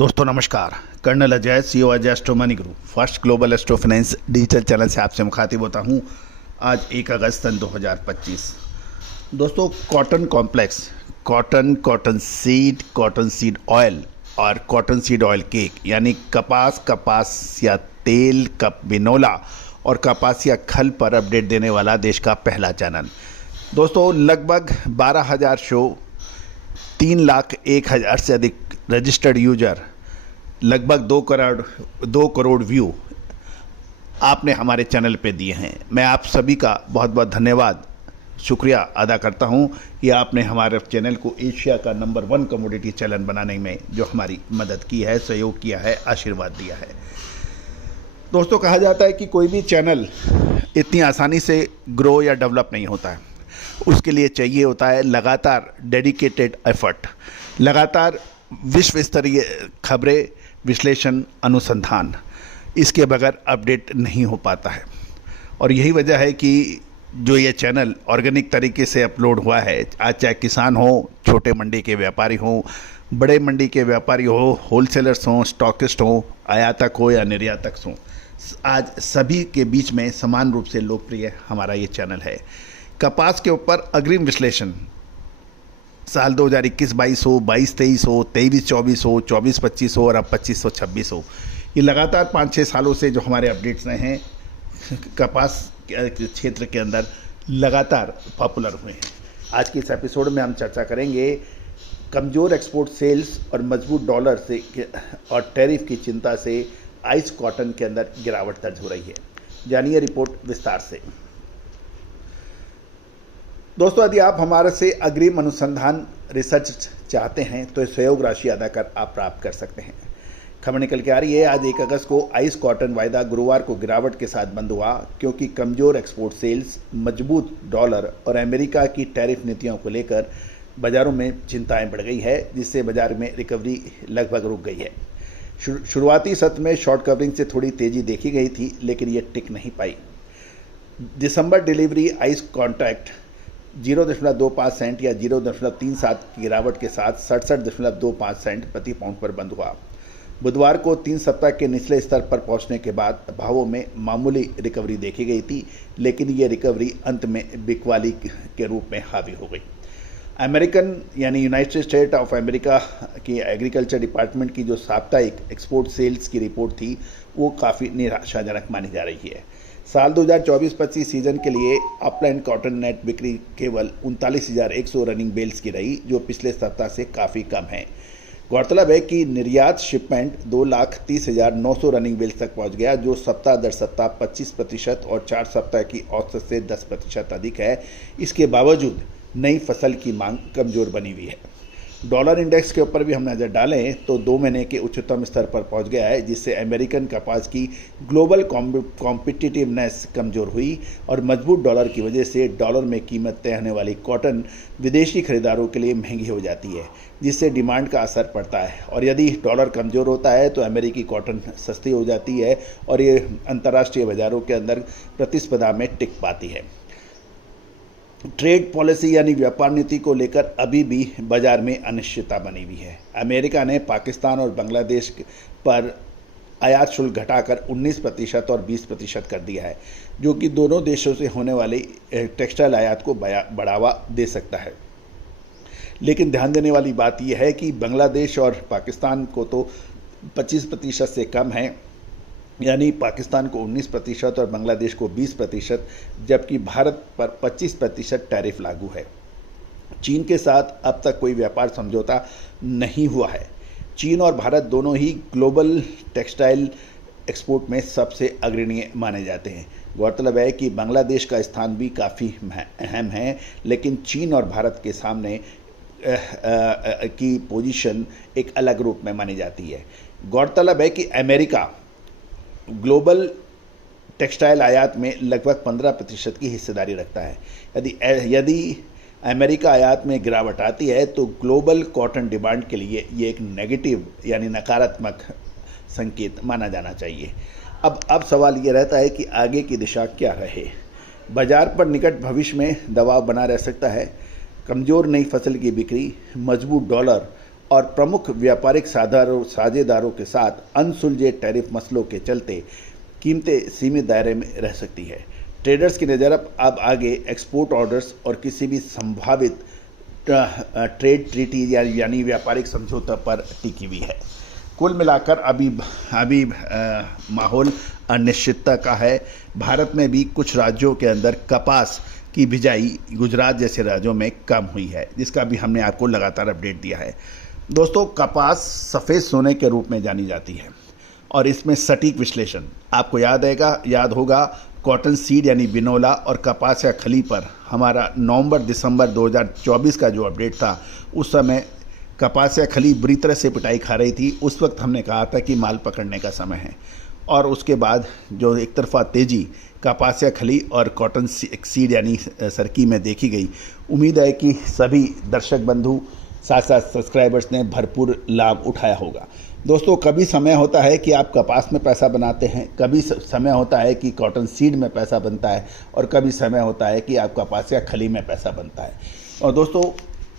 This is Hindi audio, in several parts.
दोस्तों नमस्कार। Colonel Ajay, CEO Ajay astro money group first global astro finance digital channel से आपसे मुखातिब होता हूं। आज 1 अगस्त सन 2025। दोस्तों, cotton complex, cotton seed oil और कॉटन सीड ऑयल केक यानी कपास या तेल, बिनोला और कपासिया खल पर अपडेट देने वाला देश का पहला चैनल। दोस्तों, लगभग 12,000 शो, 3,01,000 से अधिक रजिस्टर्ड यूजर, लगभग 2 करोड़ व्यू आपने हमारे चैनल पे दिए हैं। मैं आप सभी का बहुत बहुत धन्यवाद, शुक्रिया अदा करता हूं कि आपने हमारे चैनल को एशिया का नंबर 1 कमोडिटी चैनल बनाने में जो हमारी मदद की है, सहयोग किया है, आशीर्वाद दिया है। दोस्तों, कहा जाता है कि कोई भी चैनल इतनी आसानी से ग्रो या डेवलप नहीं होता है। उसके लिए चाहिए होता है लगातार डेडिकेटेड एफर्ट, लगातार विश्व स्तरीय खबरें, विश्लेषण, अनुसंधान। इसके बगैर अपडेट नहीं हो पाता है। और यही वजह है कि जो ये चैनल ऑर्गेनिक तरीके से अपलोड हुआ है, आज चाहे किसान हो, छोटे मंडी के व्यापारी हो, बड़े मंडी के व्यापारी हो, होलसेलर्स हों, स्टॉकिस्ट हो, आयातक हो या निर्यातक हो, आज सभी के बीच में समान रूप से लोकप्रिय हमारा ये चैनल है। कपास के ऊपर अग्रिम विश्लेषण साल 2021-22 हो, 22-23 हो, 23-24 हो, 24-25 हो और अब 25-26 हो, ये लगातार 5-6 सालों से जो हमारे अपडेट्स रहे हैं कपास क्षेत्र के अंदर लगातार पॉपुलर हुए हैं। आज के इस एपिसोड में हम चर्चा करेंगे कमज़ोर एक्सपोर्ट सेल्स और मजबूत डॉलर से और टैरिफ की चिंता से आइस कॉटन के अंदर गिरावट दर्ज हो रही है। जानिए रिपोर्ट विस्तार से। दोस्तों, यदि आप हमारे से अग्रिम अनुसंधान रिसर्च चाहते हैं तो सहयोग राशि अदा कर आप प्राप्त कर सकते हैं। खबर निकल के आ रही है, आज 1 अगस्त को आइस कॉटन वायदा गुरुवार को गिरावट के साथ बंद हुआ क्योंकि कमजोर एक्सपोर्ट सेल्स, मजबूत डॉलर और अमेरिका की टैरिफ नीतियों को लेकर बाजारों में चिंताएं बढ़ गई है, जिससे बाजार में रिकवरी लगभग रुक गई है। शुरुआती सत्र में शॉर्ट कवरिंग से थोड़ी तेजी देखी गई थी, लेकिन ये टिक नहीं पाई। दिसंबर डिलीवरी आइस कॉन्ट्रैक्ट 0.25 सेंट या 0.37 की गिरावट के साथ 67.25 सेंट प्रति पाउंड पर बंद हुआ। बुधवार को 3 सप्ताह के निचले स्तर पर पहुंचने के बाद भावों में मामूली रिकवरी देखी गई थी, लेकिन ये रिकवरी अंत में बिकवाली के रूप में हावी हो गई। अमेरिकन यानी यूनाइटेड स्टेट ऑफ अमेरिका की एग्रीकल्चर डिपार्टमेंट की जो साप्ताहिक एक्सपोर्ट सेल्स की रिपोर्ट थी, वो काफ़ी निराशाजनक मानी जा रही है। साल 2024-25 सीजन के लिए अपलैंड कॉटन नेट बिक्री केवल 39,100 रनिंग बेल्स की रही, जो पिछले सप्ताह से काफ़ी कम है। गौरतलब है कि निर्यात शिपमेंट 2,30,900 रनिंग बेल्स तक पहुंच गया, जो सप्ताह दर सप्ताह 25% और 4 सप्ताह की औसत से 10% अधिक है। इसके बावजूद नई फसल की मांग कमज़ोर बनी हुई है। डॉलर इंडेक्स के ऊपर भी हम नज़र डालें तो 2 महीने के उच्चतम स्तर पर पहुंच गया है, जिससे अमेरिकन कपास की ग्लोबल कॉम्पिटिटिवनेस कमज़ोर हुई और मजबूत डॉलर की वजह से डॉलर में कीमत तय होने वाली कॉटन विदेशी खरीदारों के लिए महंगी हो जाती है, जिससे डिमांड का असर पड़ता है। और यदि डॉलर कमज़ोर होता है तो अमेरिकी कॉटन सस्ती हो जाती है और ये अंतर्राष्ट्रीय बाज़ारों के अंदर प्रतिस्पर्धा में टिक पाती है। ट्रेड पॉलिसी यानी व्यापार नीति को लेकर अभी भी बाजार में अनिश्चितता बनी हुई है। अमेरिका ने पाकिस्तान और बांग्लादेश पर आयात शुल्क घटाकर 19% और 20% कर दिया है, जो कि दोनों देशों से होने वाली टेक्सटाइल आयात को बढ़ावा दे सकता है। लेकिन ध्यान देने वाली बात यह है कि बांग्लादेश और पाकिस्तान को तो 25% से कम है, यानी पाकिस्तान को 19% और बांग्लादेश को 20%, जबकि भारत पर 25% टैरिफ लागू है। चीन के साथ अब तक कोई व्यापार समझौता नहीं हुआ है। चीन और भारत दोनों ही ग्लोबल टेक्सटाइल एक्सपोर्ट में सबसे अग्रणीय माने जाते हैं। गौरतलब है कि बांग्लादेश का स्थान भी काफ़ी अहम है, लेकिन चीन और भारत के सामने की पोजीशन एक अलग रूप में मानी जाती है। गौरतलब है कि अमेरिका ग्लोबल टेक्सटाइल आयात में लगभग 15% की हिस्सेदारी रखता है। यदि अमेरिका आयात में गिरावट आती है तो ग्लोबल कॉटन डिमांड के लिए ये एक नेगेटिव यानी नकारात्मक संकेत माना जाना चाहिए। अब सवाल ये रहता है कि आगे की दिशा क्या रहे। बाजार पर निकट भविष्य में दबाव बना रह सकता है। कमज़ोर नई फसल की बिक्री, मजबूत डॉलर और प्रमुख व्यापारिक साझेदारों के साथ अनसुलझे टैरिफ मसलों के चलते कीमतें सीमित दायरे में रह सकती है। ट्रेडर्स की नज़र अब आगे एक्सपोर्ट ऑर्डर्स और किसी भी संभावित ट्रेड ट्रीटी यानी व्यापारिक समझौता पर टिकी हुई है। कुल मिलाकर अभी माहौल अनिश्चितता का है। भारत में भी कुछ राज्यों के अंदर कपास की बिजाई गुजरात जैसे राज्यों में कम हुई है, जिसका भी हमने आपको लगातार अपडेट दिया है। दोस्तों, कपास सफ़ेद सोने के रूप में जानी जाती है और इसमें सटीक विश्लेषण आपको याद होगा कॉटन सीड यानी बिनोला और कपास या खली पर हमारा नवंबर-दिसंबर 2024 का जो अपडेट था, उस समय कपास या खली बुरी तरह से पिटाई खा रही थी। उस वक्त हमने कहा था कि माल पकड़ने का समय है और उसके बाद जो एक तरफा तेज़ी कपास या खली और कॉटन सीड यानी सरकी में देखी गई, उम्मीद है कि सभी दर्शक बंधु साथ साथ सब्सक्राइबर्स ने भरपूर लाभ उठाया होगा। दोस्तों, कभी समय होता है कि आप कपास में पैसा बनाते हैं, कभी समय होता है कि कॉटन सीड में पैसा बनता है और कभी समय होता है कि आप कपास या खली में पैसा बनता है। और दोस्तों,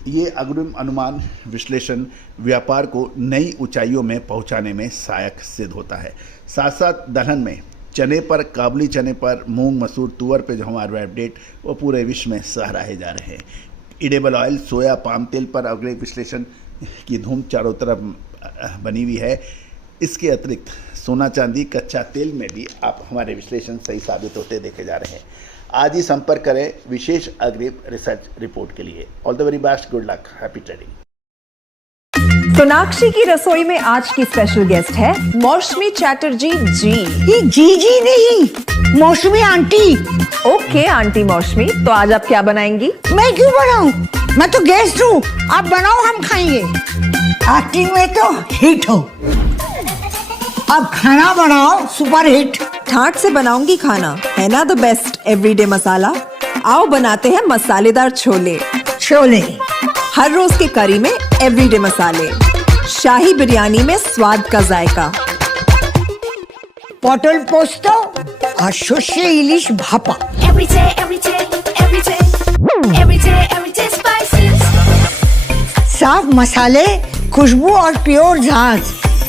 ये अग्रिम अनुमान विश्लेषण व्यापार को नई ऊंचाइयों में पहुंचाने में सहायक सिद्ध होता है। साथ साथ दलहन में चने पर, काबुली चने पर, मूंग, मसूर, तुअर पे जो हमारे अपडेट वो पूरे विश्व में सराहे जा रहे हैं। एडिबल ऑयल, सोया, पाम तेल पर अगले विश्लेषण की धूम चारों तरफ बनी हुई है। इसके अतिरिक्त सोना, चांदी, कच्चा तेल में भी आप हमारे विश्लेषण सही साबित होते देखे जा रहे हैं। आज ही संपर्क करें विशेष अग्रिम रिसर्च रिपोर्ट के लिए। All the very best, good luck, happy trading. Sonakshi की रसोई में आज की स्पेशल गेस्ट है मौसमी चैटर्जी जी। ये जी नहीं, मौसमी आंटी। ओके आंटी मौसमी, तो आज आप क्या बनाएंगी? मैं क्यों बनाऊं? मैं तो गेस्ट हूँ, आप बनाओ, हम खाएंगे। एक्टिंग में तो हिट हो, अब खाना बनाओ सुपर हिट। ठाट से बनाऊंगी खाना, है ना द बेस्ट एवरीडे मसाला। आओ बनाते हैं मसालेदार छोले। हर रोज के करी में एवरीडे मसाले, शाही बिरयानी में स्वाद का जायका। पटल पोस्तो और सर्षे इलिश भापा। साफ मसाले, खुशबू और प्योर झांझ,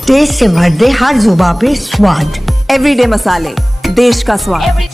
टेस्ट से भर दे हर जुबान पे स्वाद। एवरीडे मसाले, देश का स्वाद।